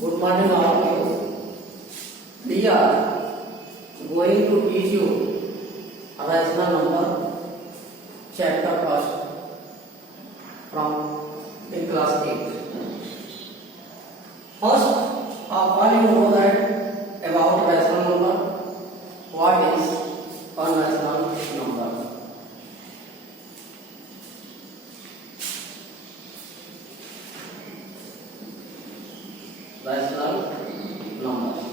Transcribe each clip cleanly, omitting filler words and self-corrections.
Good morning all of you. We are going to teach you rational number chapter first from in class 8. First of all you know that about rational number. What is a rational number? Rational numbers.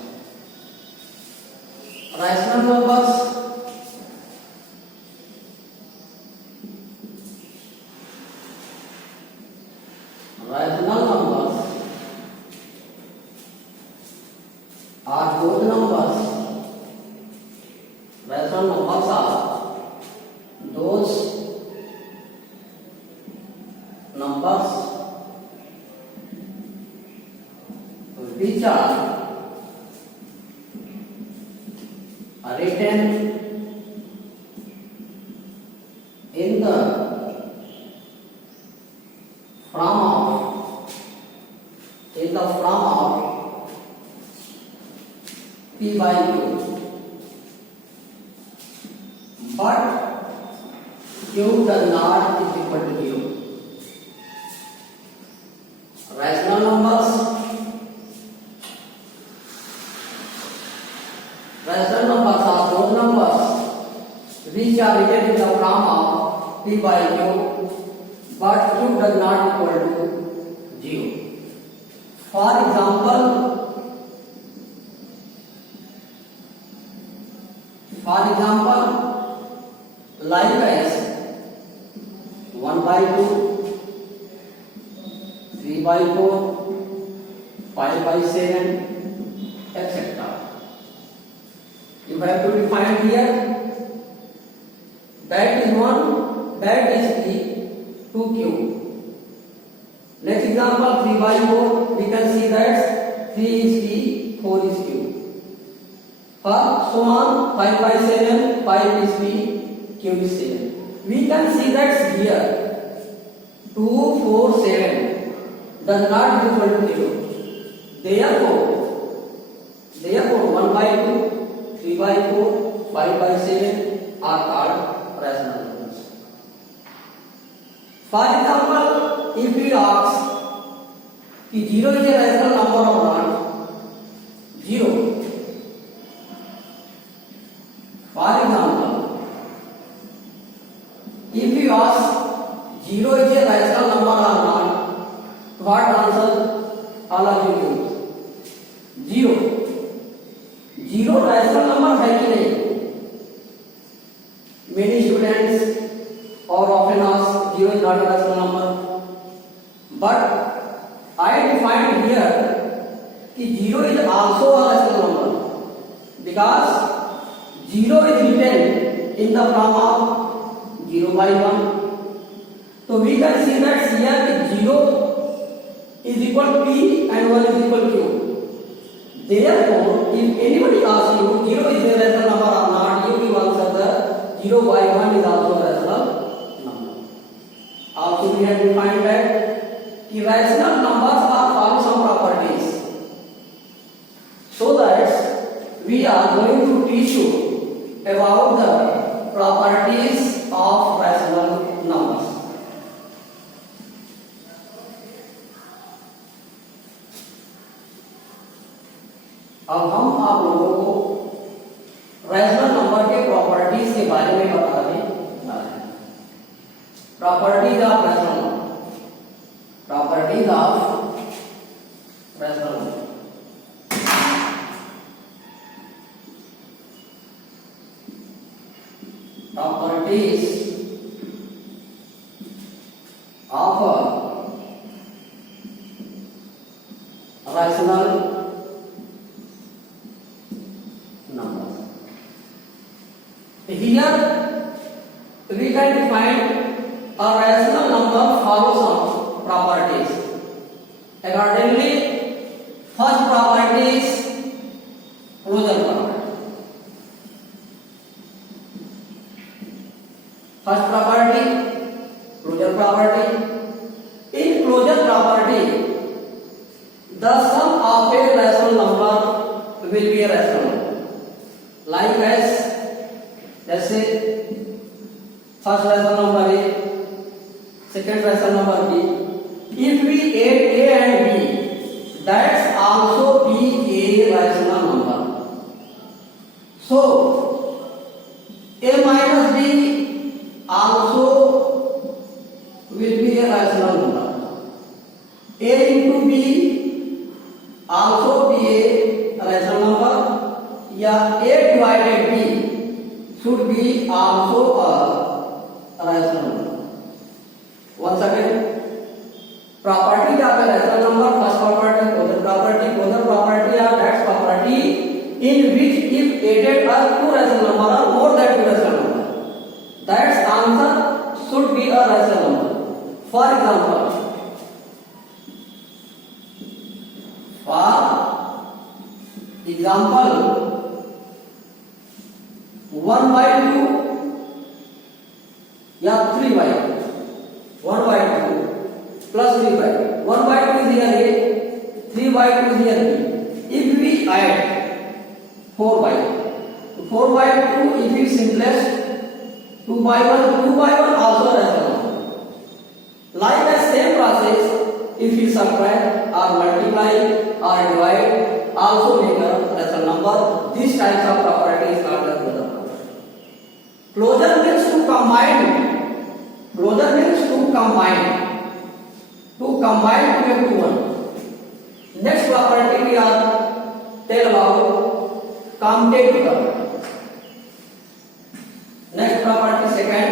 Rational numbers are those numbers. Rational numbers are those numbers which are written in the form of p by q, but q does not is equal to q. Rational numbers are those numbers which are written in the form of p by q, but q does not equal to 0. For example, like as 1 by 2, 3 by 4, 5 by 7, etc. You have to define here that is 1, that is p to q. Next example, 3 by 4, we can see that 3 is p, 4 is q. So on, 5 by 7, 5 is p, q is 7. We can see that here 2, 4, 7 does not equal to 0. Therefore 1 by 2, 3 by 4, 5 by 7 are called rational numbers. For example, if we ask कि 0 is a rational number or not, 0. For example, if you ask 0 is a rational number or not, what answer all of you give? 0 rational number है कि नहीं? Many students or often ask 0 is not a rational number, but I defined here कि 0 is also a rational number because 0 is written in the form of 0 by 1. So we can see that here 0 is equal to p and 1 is equal to q. Therefore, if anybody asks you 0 is a rational number or not, you give answer the 0 by 1 is also a rational number. Also we have defined that irrational numbers are having some properties. So that we are going to teach you about the properties of rational numbers. अब हम आप लोगों को rational number के properties के बारे में बताने जा रहे हैं. Properties of rational number. Properties of rational number. Properties of rational numbers. Here we can define a rational number follows some properties. Accordingly, first property is closure property. First property, closure property. In closure property, the sum of of a rational number will be a rational number. Like as जैसे first rational number A, second rational number B. If we add A and B, that's also be a rational number. So A minus B also will be a rational number. A into B also be a rational number. Yeah, A divided B should be also a rational number. Once again, property of a rational number, first property, other property are that property in which if added are two rational number or more than two rational number, that answer should be a rational number. For example, 1 by 2 या 3 by 1 by 2 plus 3 by 1 by 2 is here A, 3 by 2 is here B. If we add 4 by 2 if we simplest 2 by 1 also rational number. Like the same process, if we subtract or multiply or divide also make a rational number. These types of property is called as closure property. Closure means to combine. Closure means to combine to make to one. Next property we are tell about commutative property. Next property second,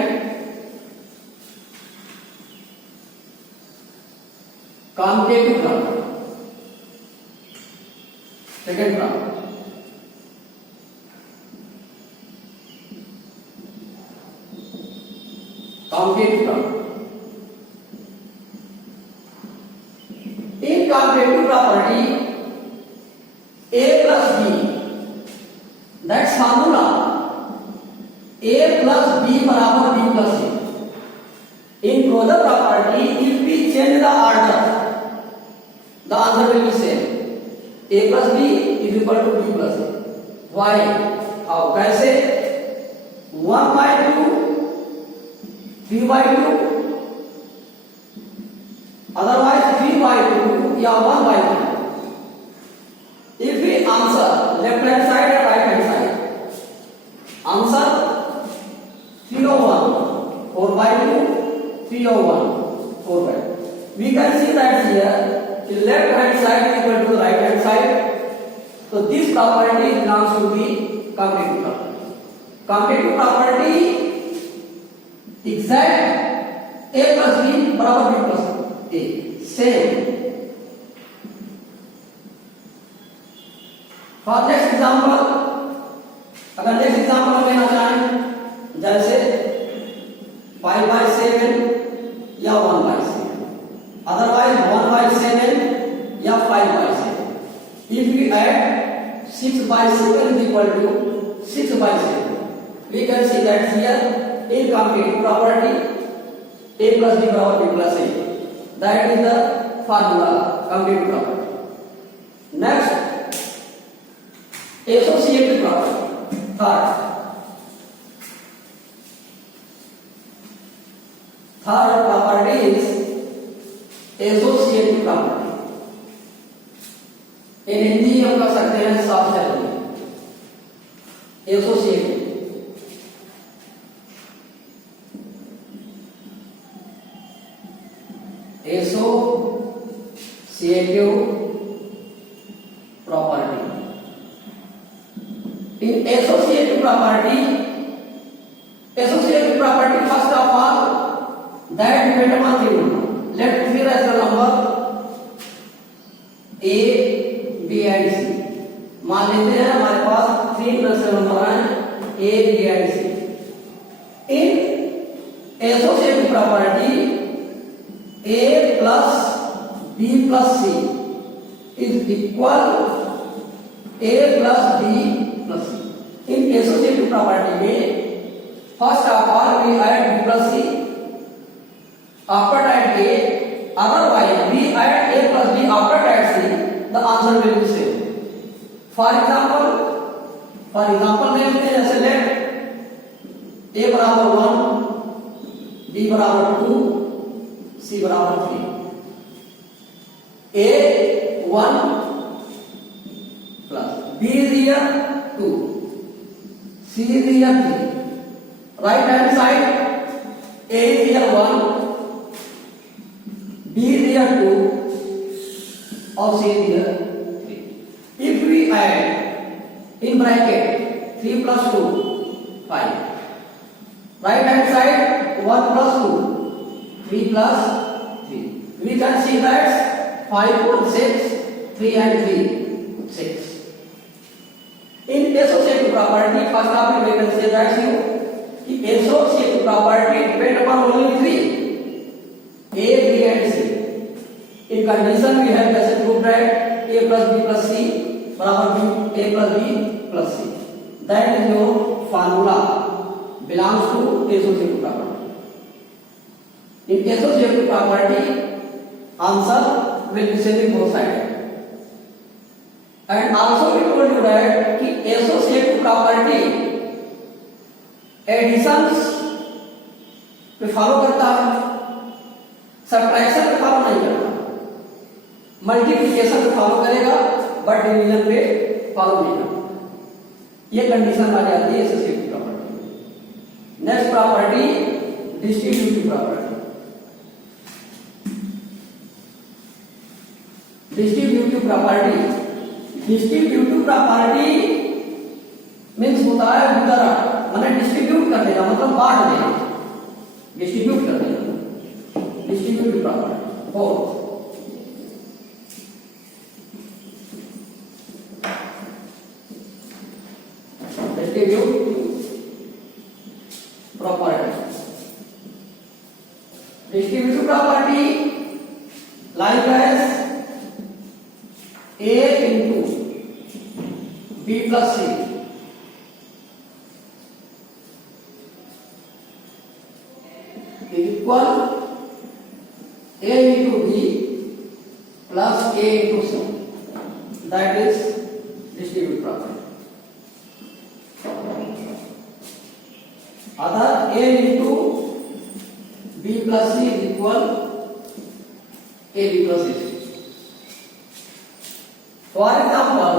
commutative property. Second property. Commutative property. In commutative property, A plus B, that's formula. A plus B बराबर B plus C. In closure property, if we change the order, the answer will be same. A plus B is equal to B plus C. Why? How? कैसे? 1 by 2, 3 by 2, otherwise 3 by 2 या 1 by 2. If we answer left hand side and right hand side, answer 301, 4 by 2, 301, 4 by 2. We can see that here the left hand side is equal to the right hand side. So this property belongs to the commutative property. Commutative property exact A plus B बराबर B plus A. Same. For next example, अगर next example लेना चाहें, जैसे 5 by 7 या 1 by 7, otherwise 1 by 7 या 5 by 7. If we add 6 by 7 is equal to 6 by 7. We can see that here in commutative property A plus B बराबर B plus A. That is the formula commutative property. Next, associative property. Third property is associative property. In Hindi हम कर सकते हैं साहचर्य. Associative. Associative property. In associative property, first of all, that determines the number. Let us see rational number A, B and C. मान लेते हैं हमारे पास 3 rational number हैं A, B and C. In associative property, A plus B plus C is equal A plus B plus C. In associative property में first of all we add B plus C. After that A, otherwise we add A plus B after that C. the answer will be same. For example ले लेते हैं, जैसे let a बराबर 1, b बराबर 2, c बराबर 3. a 1 plus b is here 2, c is here 3. Right hand side, a is here 1, b is here 2, or c is here 3. If we add in bracket 3 plus 2, 5. Right hand side 1 plus 2, 3 plus 3. We can see that 5 4 6, 3 and 3 6. In associative property, first topic we can say that the associative property depend upon only 3, a, b and c. In condition we have just proved that a plus b plus c बराबर b, a plus b plus c. That is your formula belongs to associative property. In associative property, answer will be same in both sides. And also we told you that कि associative property additions पे follow करता है, subtraction पे follow नहीं करता. Multiplication पे follow करेगा but division पे फॉलो नहीं करता. ये कंडीशन आ जाती है associative property. Next property distributive property. Distributive property means होता है वितरण, माने डिस्ट्रीब्यूट कर देना, मतलब बांट देना, डिस्ट्रीब्यूट कर देना. डिस्ट्रीब्यूटिव प्रॉपर्टी और distributive property like as a into b plus c is equal a into b plus a into c. That is distributive property. Other a into b plus c is equal a b plus c. For example,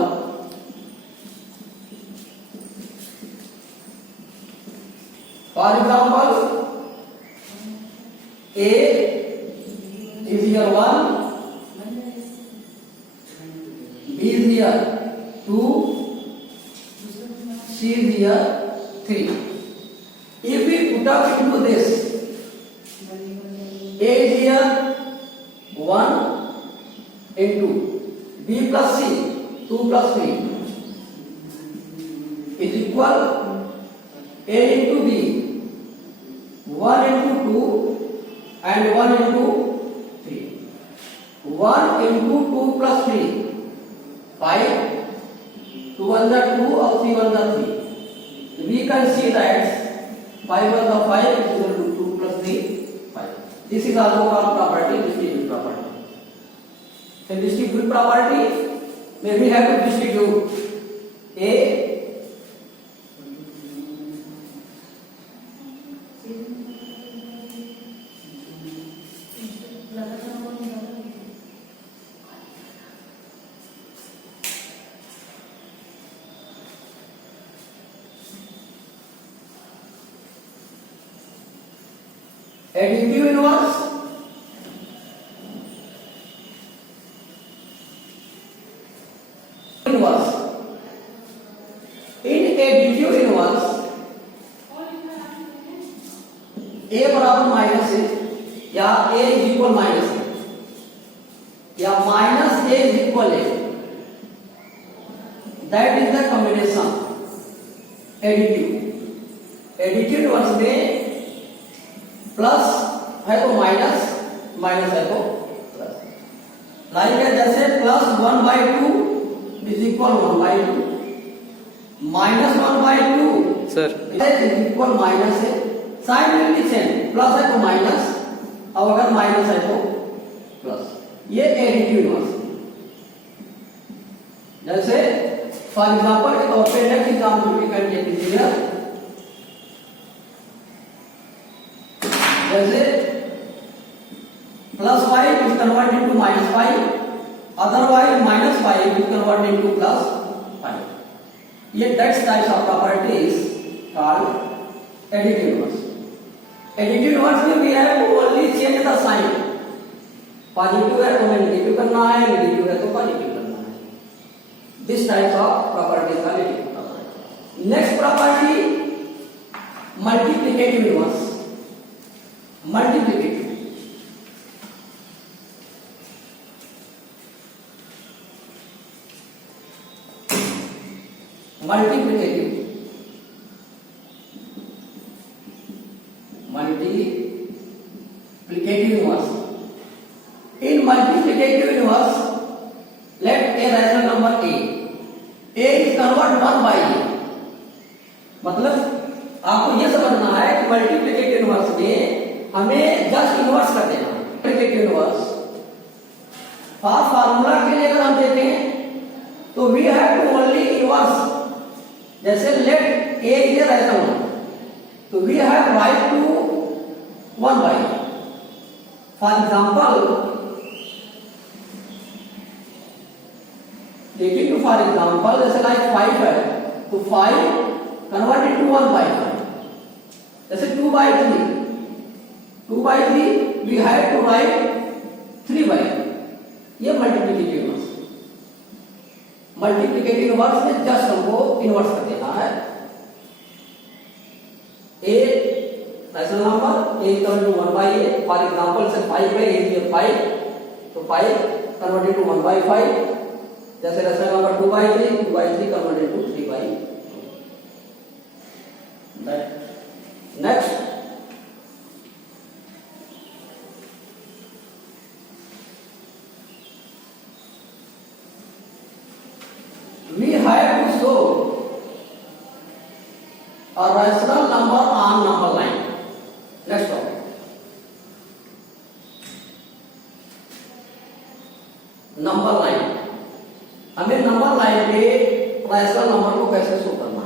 a is here 1, b is here 2, c is here 3. If we put up into this, a is here 1 into b plus c 2 plus 3 is equal a into b 1 into 2 and 1 into 3. 1 into 2 plus 3 5, 2 1 are 2 or 3 1 are 3. We can see that 5 1 are 5 is equal to 2 plus 3 5. This is also called property, distributive property. So distributive property, may we have to distribute a additive inverse, inverse. In additive inverse, a बराबर minus है या a is equal minus है या minus a is equal है, that is the combination additive. Additive inverse में plus है तो minus, minus है तो प्लस. लाइक है जैसे plus 1/2 is equal 1/2, minus 1/2 sir is equal minus है. Sign will be same, plus है तो माइनस, अब अगर माइनस है तो प्लस. ये एडिटिव इनवर्स. फॉर एग्जाम्पल के तौर पे next example we can take here, जैसे +5 is converted into -5, otherwise -5 is converted into +5. ये that types of property is called additive inverse. Additive inverse में we have to only change the sign. Positive है तो हमें negative करना है, negative है तो पॉजिटिव करना है. This types of property का additive property. Next property multiplicative inverse. Multiplicative. Multiplicative. Multiplicative inverse. In multiplicative inverse, let a rational number a. A is convert 1 by a. मतलब आपको ये समझना है कि मल्टीप्लिकेटिव इनवर्स में हमें जस्ट इनवर्स कर देना है. मल्टीप्लिकेटिव इनवर्स फार्मूला के लिए अगर हम देखें तो we have to only inverse. जैसे let a is a rational number, तो we have write to 1 by a. For example, taking to for example जैसे लाइक 5 है तो 5 कन्वर्टेड टू 1 by 5. जैसे 2 by 3, 2 by 3 we have to write 3 by 3. ये multiplicative inverse. Multiplicative inverse में just हमको inverse कर देना है. a rational number a equal to 1 by a. For example से 5 है, a is 5, तो 5 कन्वर्टेड टू 1 by 5. जैसे rational number 2 by 3, 2 by 3 converted to 3 by 2. Next we have to show a rational number on number line. Next topic. Number line. हमें number line पे rational number को कैसे show करना है.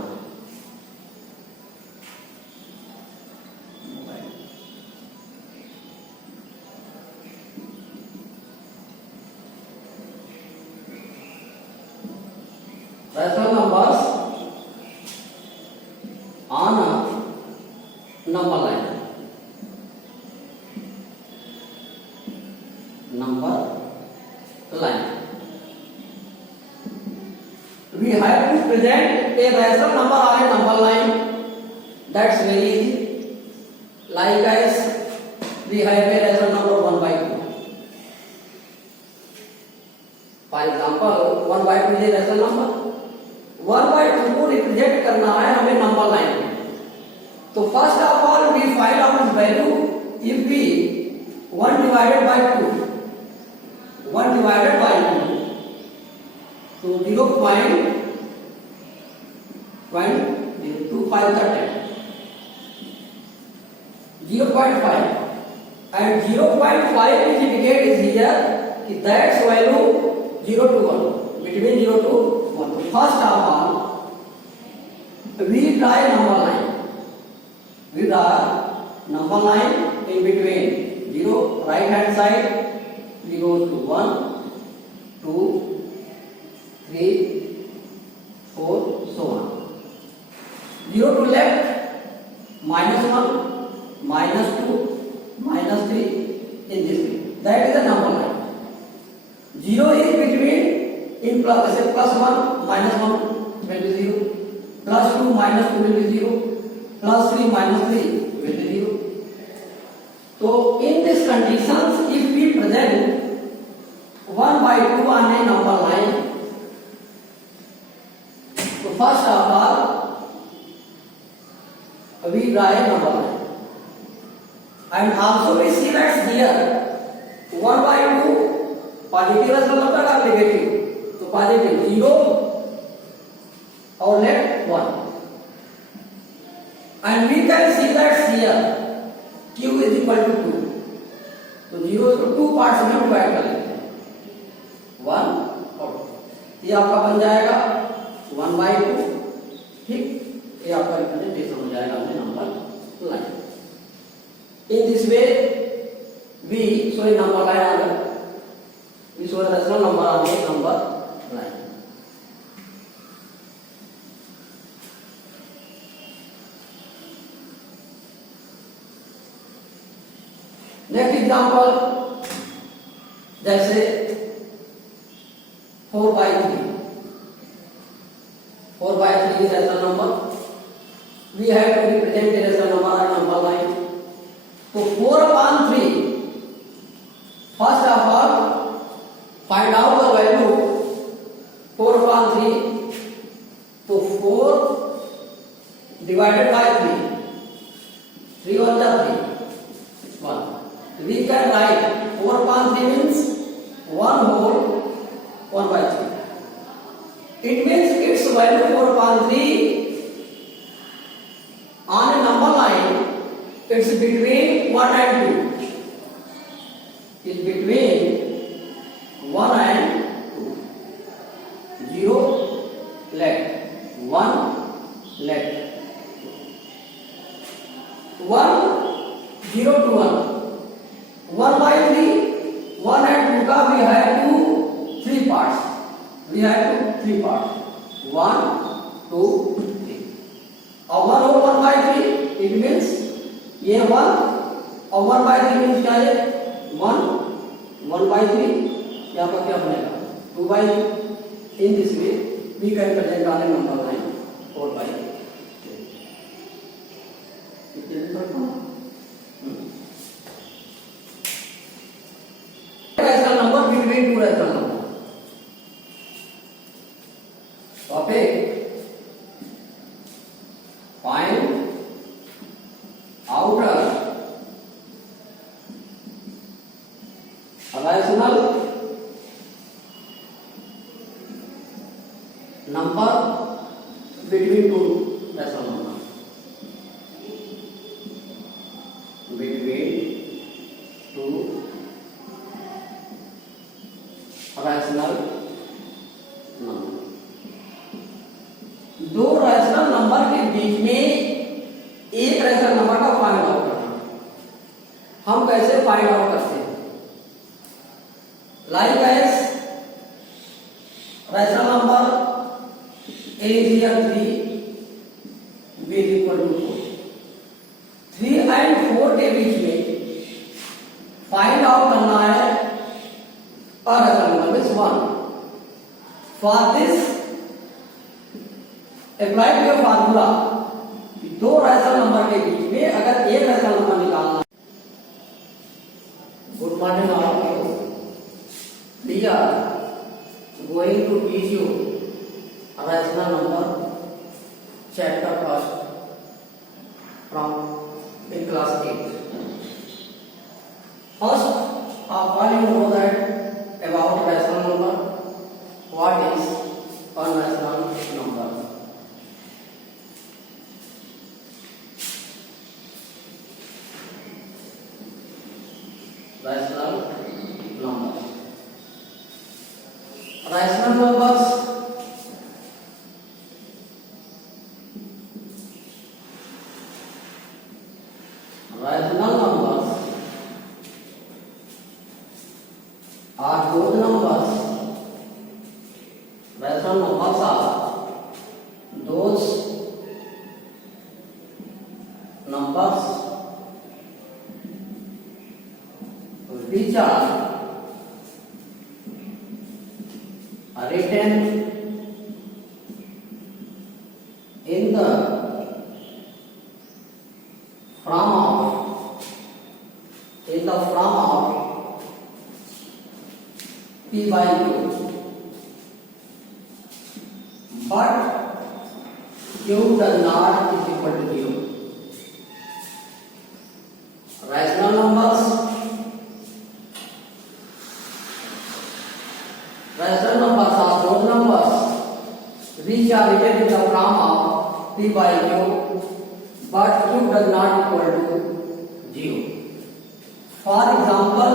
Rational numbers on number line. Number line we have to present a rational number on a number line. That's very easy. Like as we have a rational number 1 by 2. For example, 1 by 2 is a rational number. 1 by 2 को represent करना है हमें number line में. तो first of all we find out its value. If we 1 divided by 2, 1 divided by 2, तो 0.25 का 10, 0.5, and 0.5 is indicated is here कि that's value 0 to 1, between 0 to 1. So first of all we draw a number line. We draw number line in between 0 right hand side, 0 to 1, 2, 3, 4, so on. 0 to left, -1, -2, -3 in this way. That is the number line. 0 is between, in plus, say +1, -1 will be 0, +2, -2 will be 0, +3, -3 will be 0. So in these conditions, if we present 1 by 2 on a number line, so first of all we draw a number line, and also we see that here 1 by 2 positive rational number का negative, तो positive 0 और left 1, and we can see that here q is equal to 2, तो 0 को 2 parts में divide कर लेते हैं, 1 और 2. ये आपका बन जाएगा 1/2, ठीक, ये आपका रिप्रेजेंटेशन हो जाएगा अपने number line. In this way we show a number line on we show a rational number on a number line. Next example, जैसे 4/3 is rational number. We have to represent a rational number on number line. So 4/3, first of all find out the value 4/3. So 4 divided by 3, 3 1 is 3, 1. We can write 4/3 means 1 whole 1/3. It means its value 4/3 on a number line, it's between 1 and 2. It's between 1 and 2. 0 left, 1 left. 1 0 to 1. 1/3, 1 and 2 का we have to 3 parts. We have to 3 parts. 1 2 3. और 1 और 1/3 it means ये 1 और 1/3 means क्या है? 1 1/3, यहाँ पर क्या बनेगा? 2/3. In this way we can present on a number line 4/3. Rational number between two rational number. Topic: find out a rational number between two rational number. Between two rational number. दो rational number के बीच में एक rational number का find out करना। हम कैसे find out करते हैं? Like as rational number a is here 3, b is equal to 4. 3 and 4 के बीच में फाइंड आउट करना है a rational number means 1. For this apply to your formula, दो रैशनल नंबर के बीच में अगर एक रैशनल नंबर निकालना। Good morning all of you, we are going to teach you rational number chapter first from in class 8. First of all you know that about rational number, what is unrational number. Rational numbers. Rational numbers are those numbers. Rational numbers are those numbers which are written in the form of p/q, but q does not is equal to q. Rational numbers are those numbers which are written in the form of p/q, but q does not equal to 0. For example,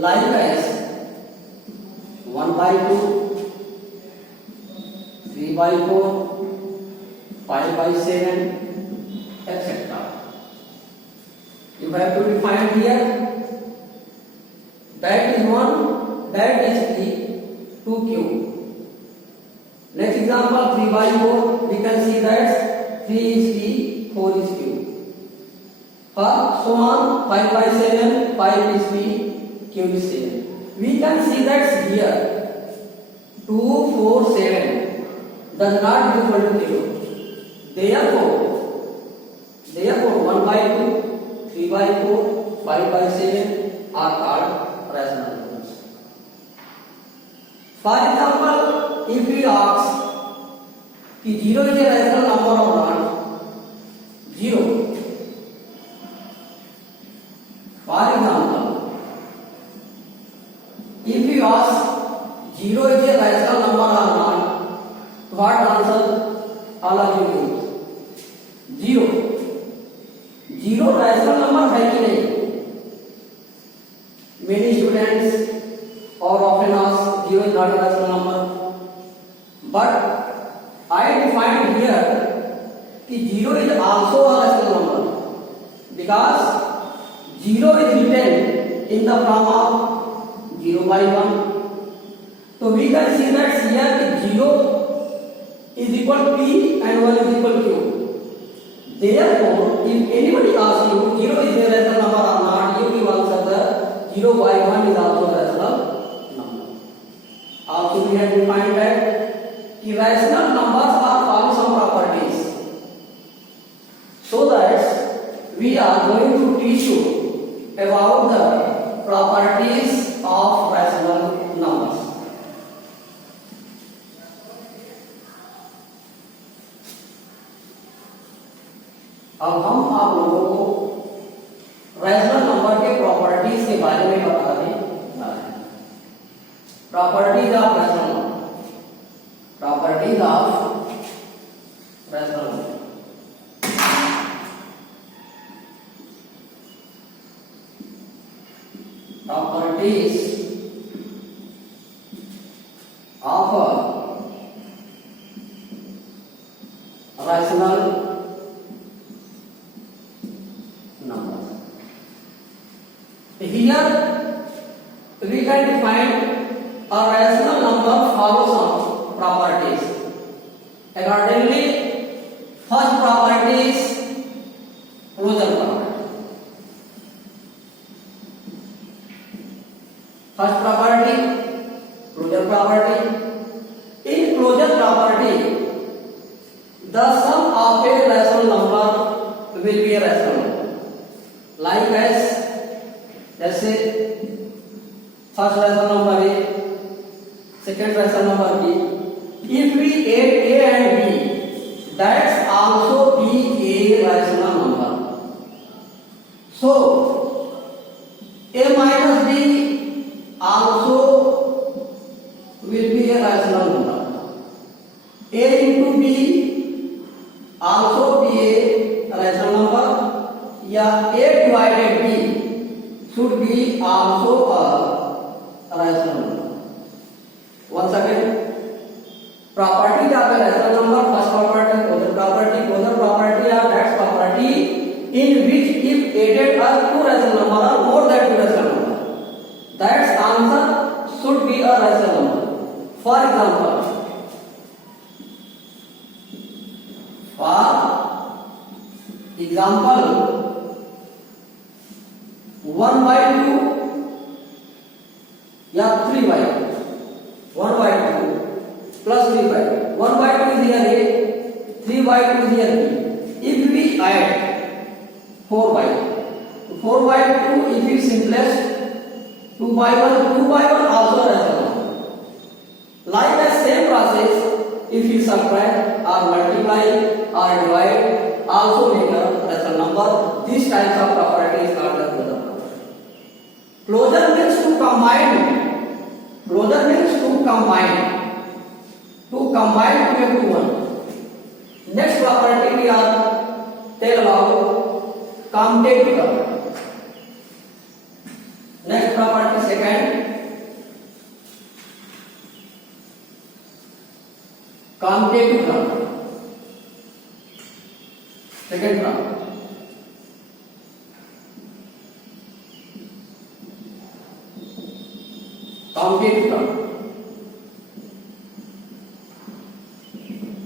like as 1 by 2, 3 by 4, 5 by 7, etc. You have to define here that is 1, that is 3, 2 cube. Next example 3 by 4, we can see that 3 is 3, 4 is cube. So on 5 by 7, 5 is 3, cube is 7. We can see that here 2, 4, 7 does not equal to 0. Therefore 1 by 2, 3 by 4, 5 by 7 are called rational numbers. For example, if we ask कि 0 is a rational number or not, 0. For example, if we ask 0 is a rational number or not, what answer all of you give? 0. 0 rational number है कि नहीं? Many students or often ask 0 is not a rational number, but I defined here कि 0 is also a rational number because 0 is written in the form of 0 by 1. So we can see that here कि 0 is equal to p and 1 is equal to q. Therefore, if anybody asks you 0 is a rational number or not, you give answer that 0 by 1 is also a rational number. Also we have defined that rational numbers are found some properties. So that we are going to teach you about the properties of rational numbers. अब हम आप लोगों को rational number के properties के बारे में बताने जा रहे हैं. Properties of rational number. Properties of rational number. Properties of rational numbers. Here we can define a rational number follows some properties. Accordingly, first property is closure property. First property, closure property. In closure property, the sum of a rational number will be a rational number. Like as, let's say, first rational number A, second rational number B. If we add A and B, that's also be a rational number. So A minus B also will be a rational number. A into B also be a rational number. Yeah, A divided B should be also a rational number. Once again, property of a rational number, first property, closure property are that property in which if added are two rational number or more than two rational number, that answer should be a rational number. For example, 1 by 2 या 3 by 1 by 2 plus 3 by 1 by 2 is here A, 3 by 2 is here B. If we add 4 by 2 if is simplest, 2 by 1 also rational number. Like the same process, if you subtract or multiply or divide, also make a rational number. These types of property is called as closure. Closure means to combine. Closure means to combine. To combine to make to one. Next property we are tell about commutative property. Next property second competitive term, second term, competitive term.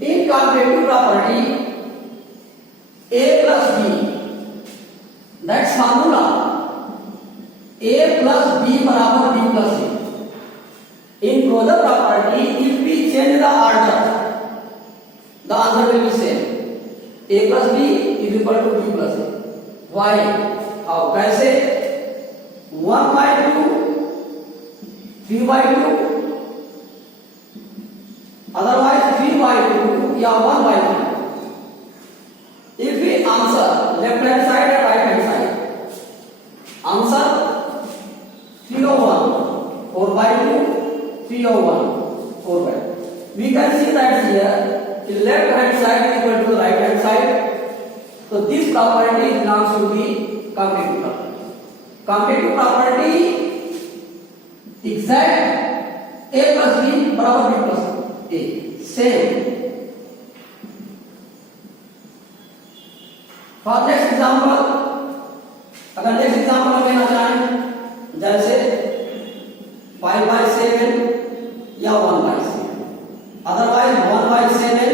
In competitive property a plus b, that's formula, a plus b बराबर b plus c। In closure property, if we change the order, the answer will be same, a plus b is equal to b plus c। why? how? कैसे? 1 by 2, 3 by 2, otherwise 3 by 2 या 1 by 2। If we answer left hand side and right hand side, answer 301, 4 by 2, 301, 4 by 2. We can see that here the left hand side is equal to the right hand side. So this property belongs to the commutative property. Commutative property exact a plus b बराबर b plus a, same। For next example, अगर next example लेना चाहें जैसे 5 by 7 या 1 by 7, otherwise 1 by 7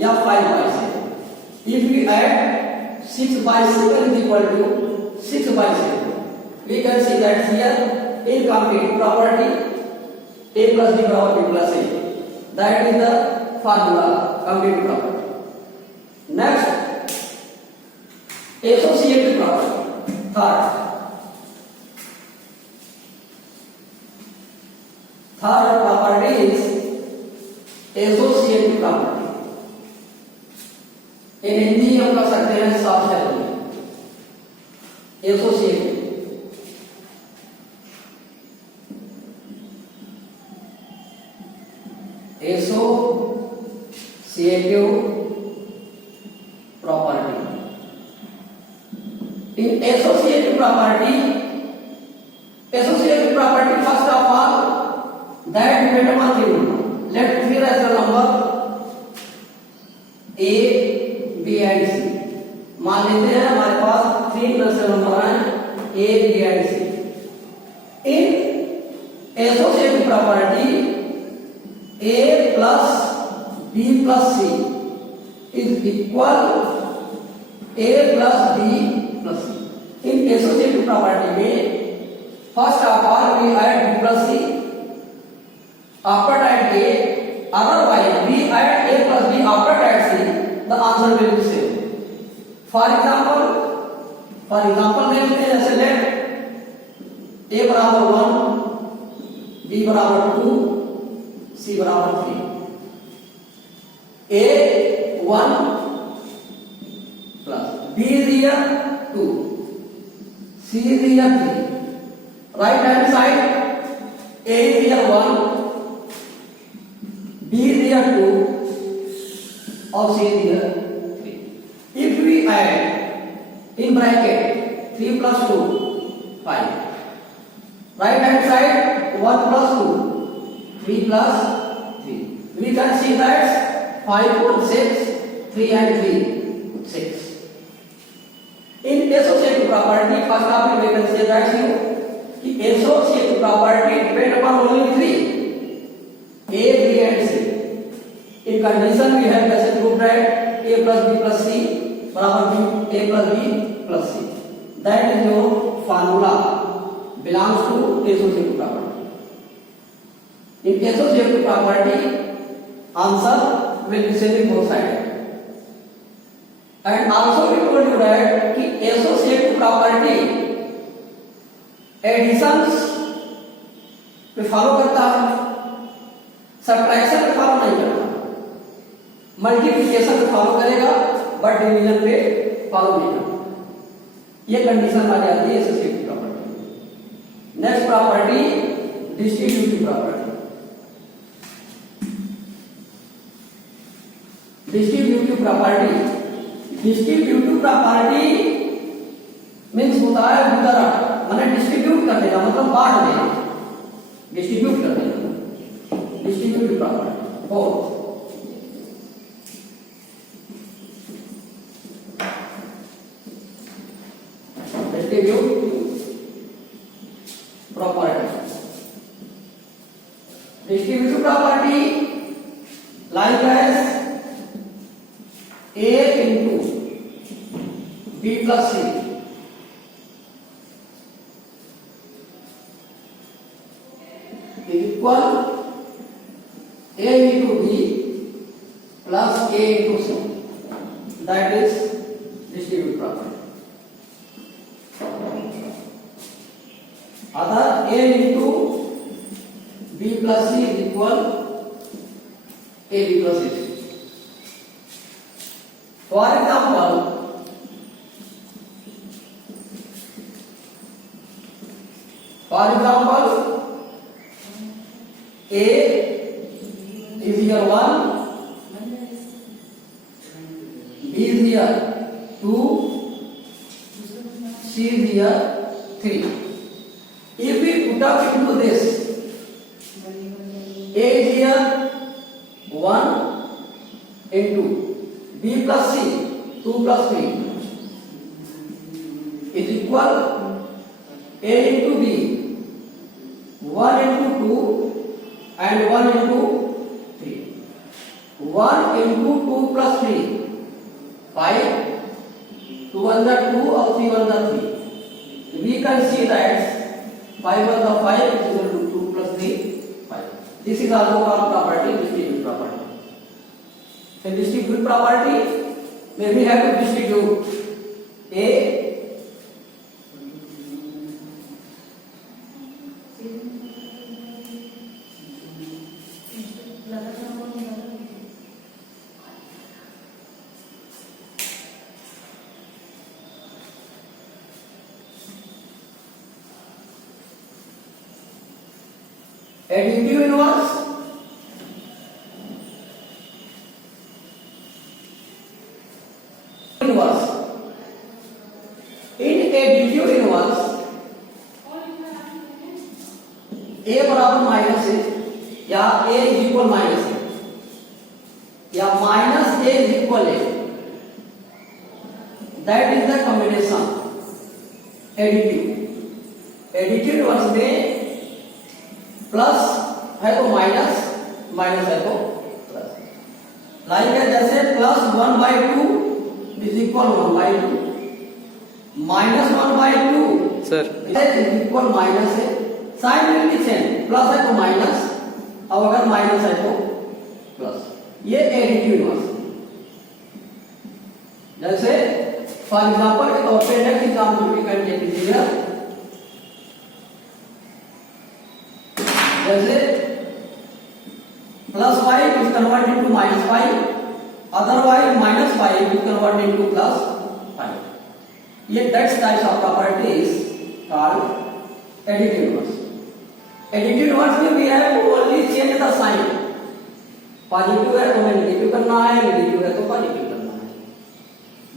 या 5 by 7। If we add 6 by 7 is equal to 6 by 7, we can see that here in commutative property a plus b बराबर b plus a, that is the formula commutative property। next associative property, third property is associative property। इन हिंदी हम कर सकते हैं साथ चलिए associative। associative property। In associative property, first of all, that determines the number। Let three rational number a, b and c। मान लेते हैं हमारे पास 3 rational number हैं a, b and c। In associative property, a plus b plus c is equal a plus b plus c। in associative property में first of all we add b plus c, after that a, otherwise we add a plus b after that c, the answer will be same। for example लेते हैं जैसे let a बराबर 1, b बराबर 2, c बराबर 3। a 1 plus b is here 2, c is here 3, right hand side a is here 1, b is here 2 और c is here 3। if we add in bracket 3 plus 2 5, right hand side 1 plus 2 3 plus 3, we can see that 5 1 6, 3 and 3 6। In associative property, first of all we can say that the associative property depend upon only 3, a, b and c। in condition we have कैसे prove that a plus b plus c बराबर b, a plus b plus c, that is your formula belongs to associative property। in associative property answer will be same in both sides। and also we told you that कि associative property additions पे follow करता है, subtraction पे follow नहीं करता। Multiplication पे follow करेगा but division पे फॉलो नहीं करता। ये कंडीशन आ जाती है associative property। Next property distributive property. Distributive property means होता है वितरण, माने डिस्ट्रीब्यूट कर देना, मतलब बांट देना, डिस्ट्रीब्यूट कर देना। Distributive property. Four distribute property. Distributive property like as A into B plus C is equal A into B plus A into C. That is distributive property. Other A into B plus C is equal AB plus AC. For example, A is here 1, B is here 2, C is here 3. If we put up into this, A is here 1 into B plus C 2 plus 3 is equal A into B 1 into 2 and 1 into 3. 1 into 2 plus 3 5, 2 1 are 2 or 3 1 are 3. We can see that 5 1 are 5 is equal to 2 plus 3 5. This is also called property, distributive property. So distributive property, may we have to distribute A additive inverse inverse. In additive inverse A बराबर minus है या A is equal minus है या minus A is equal है, that is the combination additive. Additive inverse में plus है तो minus, minus है तो प्लस. लाइक है जैसे plus 1/2 is equal 1/2, minus 1/2 sir is equal minus है. Sign will be change, plus है तो माइनस, अब अगर माइनस है तो प्लस. ये एडिटिव इनवर्स. जैसे फॉर एग्जांपल एक और next example we can take here. जैसे plus 5 is converted into minus 5, otherwise minus 5 is converted into plus 5. ये that types of properties called additive inverse. Additive inverse में we have to only change the sign. Positive है तो हमें negative करना है, negative है तो पॉजिटिव करना है.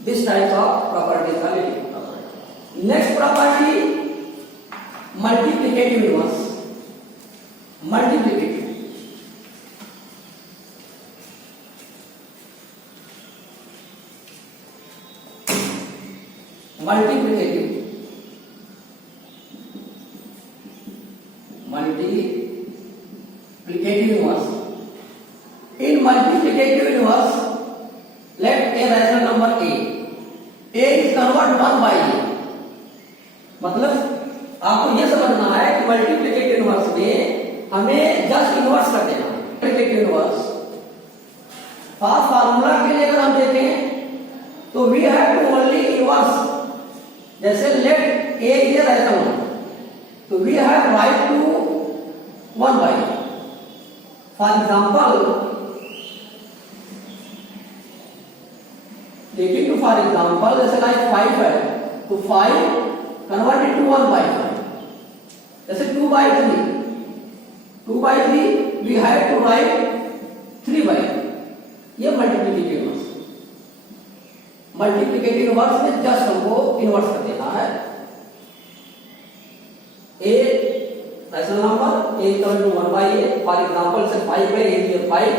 This types of properties are additive property. Next property, multiplicative inverse. Multiplicative. Multiplicative. Multiplicative inverse. In multiplicative inverse, let A rational number A. A is convert 1 by A. मतलब आपको ये समझना है कि मल्टीप्लिकेटिव इनवर्स में हमें जस्ट इनवर्स कर देना है. मल्टीप्लिकेटिव इनवर्स फार्मूला के लिए अगर हम देखें तो we have to only inverse. जैसे let A is a rational number, तो we have write to 1 by A. For example लेकिन टू फॉर एग्जांपल जैसे लाइक 5 है तो 5 कन्वर्टेड टू 1 by 5. जैसे 2 by 3, 2 by 3 we have to write 3 by 3. ये multiplicative inverse. Multiplicative inverse में just हमको inverse कर देना है. A rational number A equal to 1 by A. For example से 5 है, A इज 5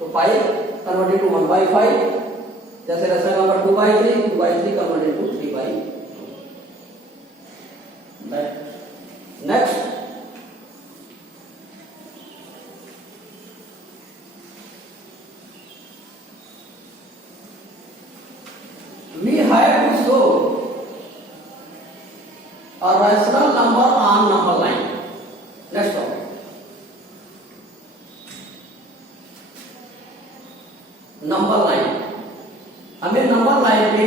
तो 5 कन्वर्टेड टू 1 by 5. जैसे rational number 2 by 3, 2 by 3 converted to 3 by 2. Next, we have to show a rational number on number line. Let's talk. Number line, हमें number line पे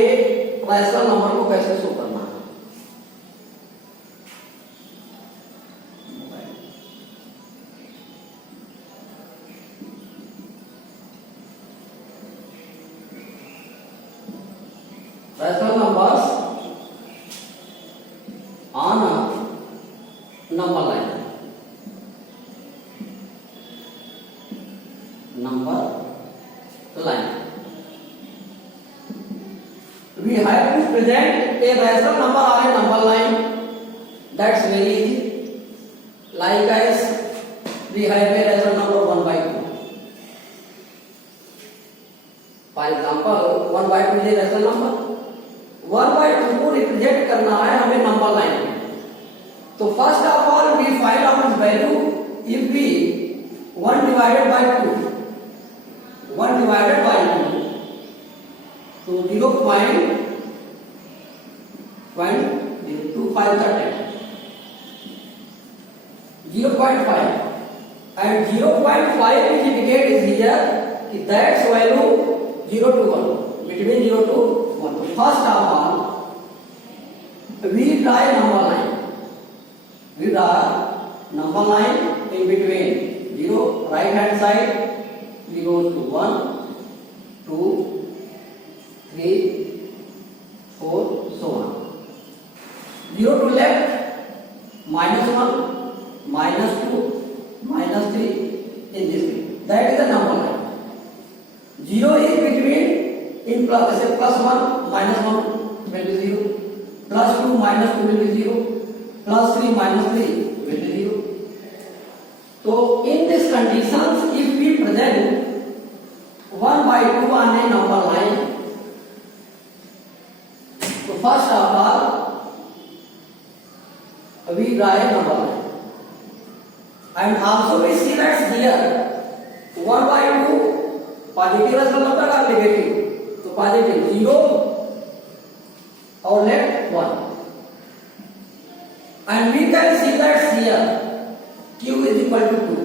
rational number को कैसे show करना है? Rational numbers on number line, number line. We have to present a rational number on a number line. That's very easy. Like as we have a rational number 1 by 2. For example, 1 by 2 is a rational number. 1 by 2 को represent करना है हमें number line में. तो first of all we find out its value if we 1 divided by 2. 1 divided by 2, so 0.025 0.5 and 0.5 is indicated here that's value 0 to 1, between 0 to 1. So first of all we draw a number line. We draw number line in between 0 right hand side. We go to 1, 2, 3, 4, so on. 0 to left, -1, -2, -3 in this way. That is the number line. 0 is between, in plus, say +1, -1 will be 0, +2, -2 will be 0, +3, -3 will be 0. So in these conditions, if we present 1 by 2 on a number line, so first of all we draw a number line, and also we see that here 1 by 2 positive rational number or negative, so positive 0 or left 1, and we can see that here q is equal to 2,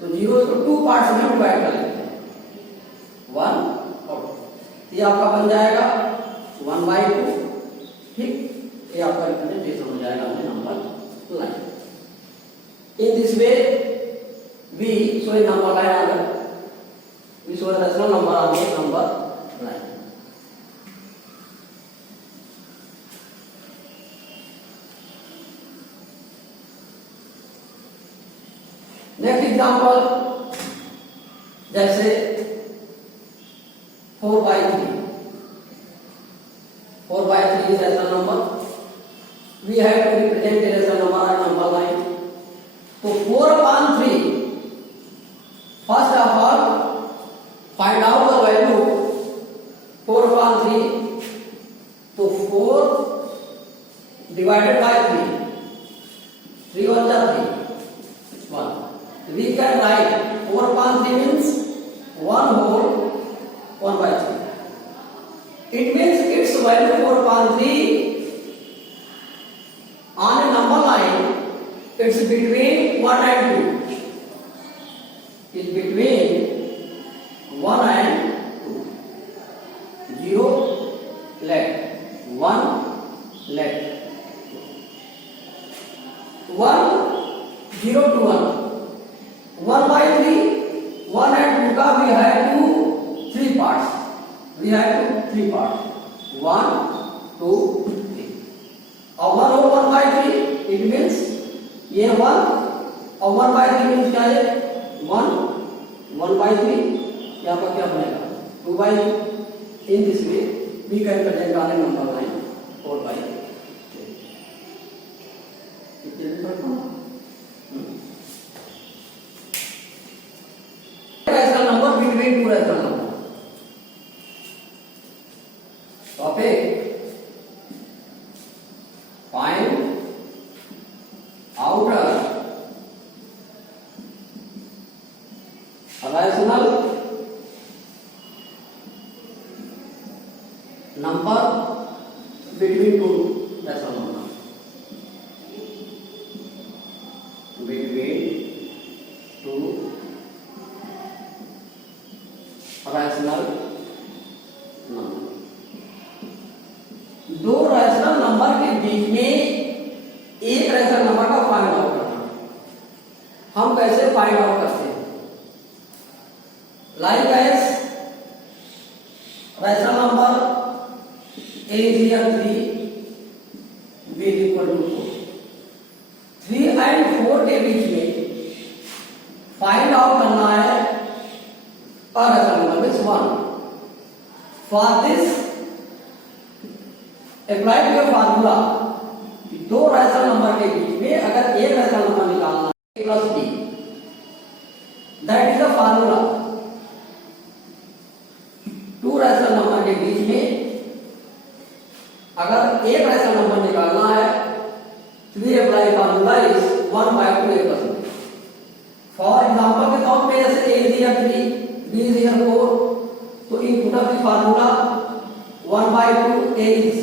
तो 0 को 2 parts में divide कर लेते हैं, 1 और 2, ये आपका बन जाएगा 1 by 2, ठीक, ये आपका रिप्रेजेंटेशन हो जाएगा अपने number line. In this way we show a number line on we show a rational number on a number line. Next example, जैसे 4 by 3. 4 by 3 is rational number. We have to represent a rational number on number line. So 4 upon 3. First of all, find out the value 4 upon 3. So 4 divided by 3. 3 1 is 3. 1. We can write 4 upon 3 means 1 whole 1 by 3. It means its value 4 upon 3 on a number line, it's between 1 and 2. It's between 1 and 2. 0 left, 1 left. 1, 0 to 1. 1 by 3, 1 and 2 का we have to 3 parts. We have to 3 parts. 1, 2, 3. और 1 और 1 by 3, it means ये 1 और 1 by 3 means क्या है? 1, 1 by 3, यहाँ पर क्या बनेगा? 2 by 3. In this way, we can present on a number line 4 by 3. Rational number between two rational number. Topic: find कैसे फाइंड आउट करते हैं? Like as rational number a is here 3, b is equal to 4. 3 and 4 के बीच में find out करना है a rational number means 1. For this apply to your formula, दो rational number के बीच में अगर एक रैशनल नंबर निकालना है plus b, that is the formula. Two rational number के बीच में अगर एक रैशनल नंबर निकालना है तो we apply formula is 1/2a+b. For example के तौर पे जैसे a is here 3, b is here 4, तो input of the formula 1/2, a is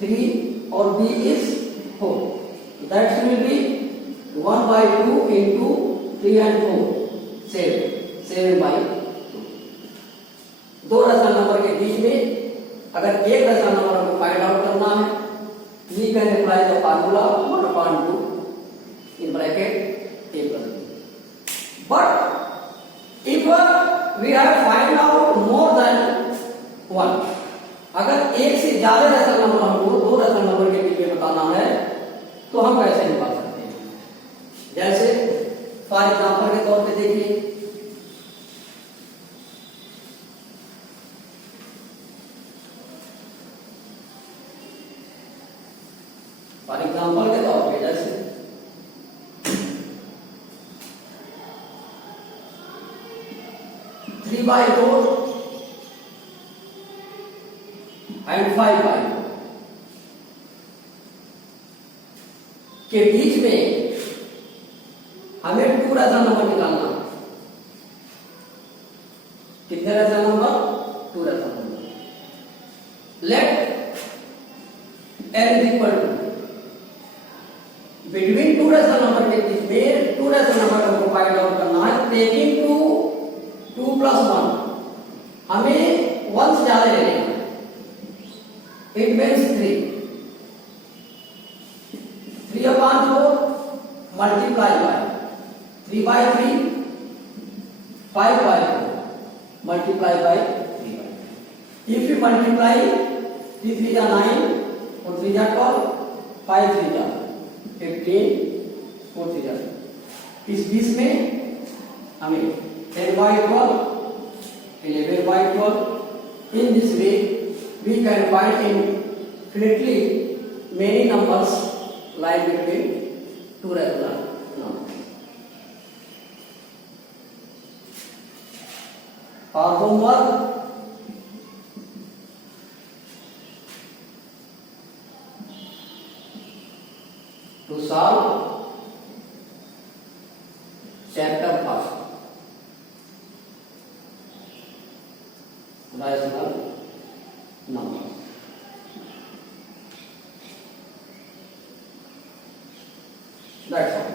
3 और b is 4. That will be 1/2 into 3 and 4, 7/2. दो रैशनल नंबर के बीच में अगर एक रैशनल नंबर को फाइंड आउट करना है, we can apply the formula 1/2 in bracket a plus b. But if we have find out more than 1, अगर एक से ज्यादा रैशनल नंबर हमको दो रैशनल नंबर के बीच में बताना है तो हम कैसे निकाल सकते हैं? जैसे फॉर एग्जांपल के तौर पे देखिए, फॉर एग्जांपल के तौर पे जैसे 3/4 एंड 5/4 के बीच में हमें टू रैशनल नंबर निकालना है. कितने rational number? Two rational number. Let n is equal to, between two rational number के बीच में टू रैशनल नंबर को फाइंड आउट करना है टेकिंग टू 2 + 1. हमें 1 से ज्यादा ले लेना है. It means 3. 3/4 multiply by 3/3, 5/4 multiply by 3/3. If you multiply 3 3 जा 9 और 3 जा 12, 5 3 जा 15, 4 3 जा. इस बीच में हमें 10/12, 11/12. In this way, we can find infinitely many numbers lying between two regular numbers. For homework, to solve chapter first, rational numbers. That's all.